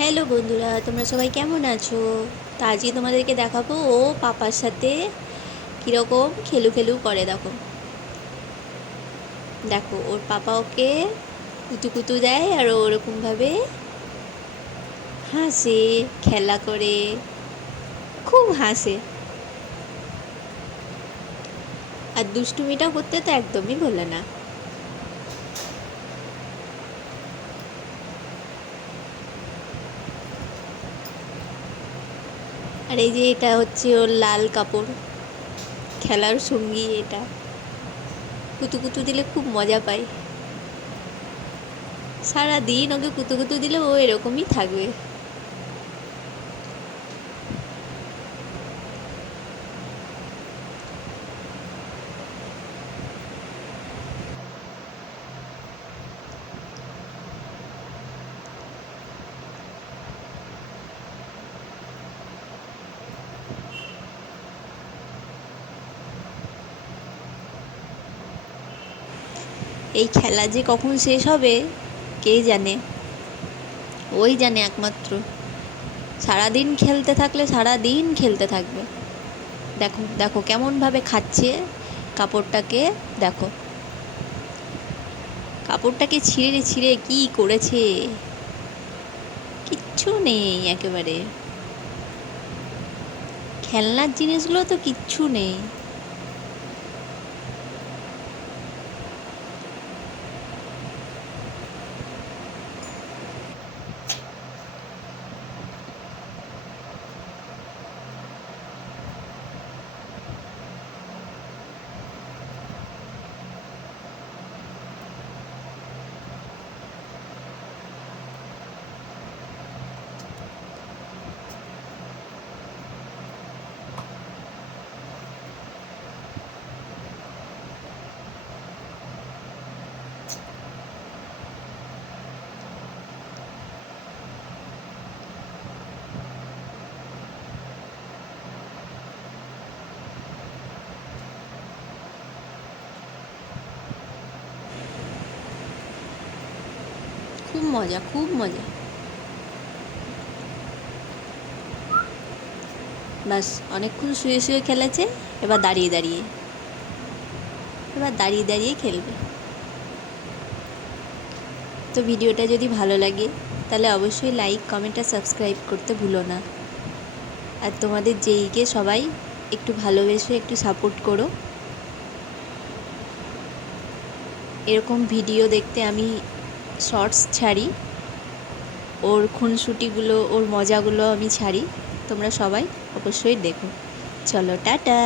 Hello বন্ধুরা, তোমরা সবাই কেমন আছো? তো আজকে তোমাদেরকে দেখাবো ও পাপার সাথে কীরকম খেলু খেলু করে। দেখো দেখো ওর পাপা ওকে কুতু কুতু দেয় আর ও ওরকমভাবে হাসে, খেলা করে, খুব হাসে। আর দুষ্টুমিটা করতে তো একদমই ভোলে না। আর এই যে এটা হচ্ছে ওর লাল কাপড়, খেলার সঙ্গী এটা। কুতু কুতু দিলে খুব মজা পায়। সারাদিন ওকে কুতু কুতু দিলে ও এরকমই থাকবে। এই খেলা যে কখন শেষ হবে কে জানে, ওই জানে একমাত্র। সারাদিন খেলতে থাকলে সারাদিন খেলতে থাকবে। দেখো দেখো কেমনভাবে খাচ্ছে কাপড়টাকে। দেখো কাপড়টাকে ছিঁড়ে ছিঁড়ে কি করেছে, কিচ্ছু নেই একেবারে। খেলনার জিনিসগুলো তো কিচ্ছু নেই। খুব মজা, খুব মজা। ব্যাস অনেকক্ষণ শুয়ে শুয়ে খেলেছে, এবার দাঁড়িয়ে দাঁড়িয়ে, এবার দাঁড়িয়ে দাঁড়িয়ে খেলবে। তো ভিডিওটা যদি ভালো লাগে তাহলে অবশ্যই লাইক, কমেন্ট আর সাবস্ক্রাইব করতে ভুলো না। আর তোমাদের যেইকে সবাই একটু ভালোবেসে একটু সাপোর্ট করো। এরকম ভিডিও দেখতে আমি শর্টস ছাড়ি, ওর খুনসুটিগুলো, ওর মজাগুলো আমি ছাড়ি। তোমরা সবাই অবশ্যই দেখো। চলো টাটা।